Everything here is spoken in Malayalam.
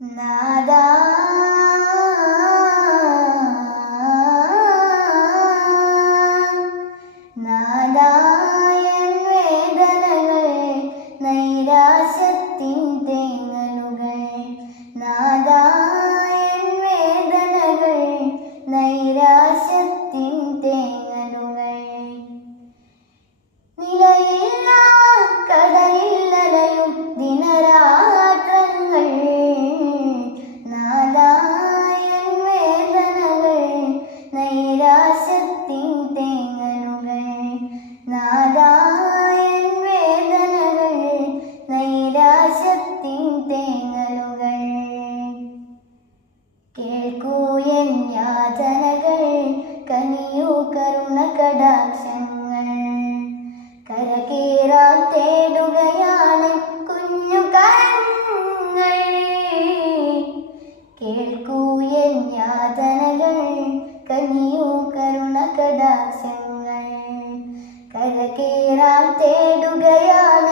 നാദാ നാദായൻ വേദനകൾ നൈരാശ്യത്തിൻ തേങ്ങലുകൾ നാദായൻ വേദനകൾ നൈരാശ്യത്തിൻ തേങ്ങലുകൾ നിലയില്ല കടലില്ലലയും ദിനരാത്രങ്ങൾ നാദായൻ വേദനകൾ നൈരാശ്യത്തിൻ തേങ്ങലുകൾ നാദായൻ വേദനകൾ നൈരാശ്യത്തിൻ തേങ്ങലുകൾ കേൾക്കൂ എൻ യാതനകൾ കനിയൂ കരുണ കടാക്ഷങ്ങൾ കരകേറാൻ തേടുകയാണ് കുഞ്ഞു കരങ്ങൾ കേൾക്കൂ എൻ യാതനകൾ കനിയൂ കരുണ കടാക്ഷങ്ങൾ കരകേറാൻ തേടുകയാണ്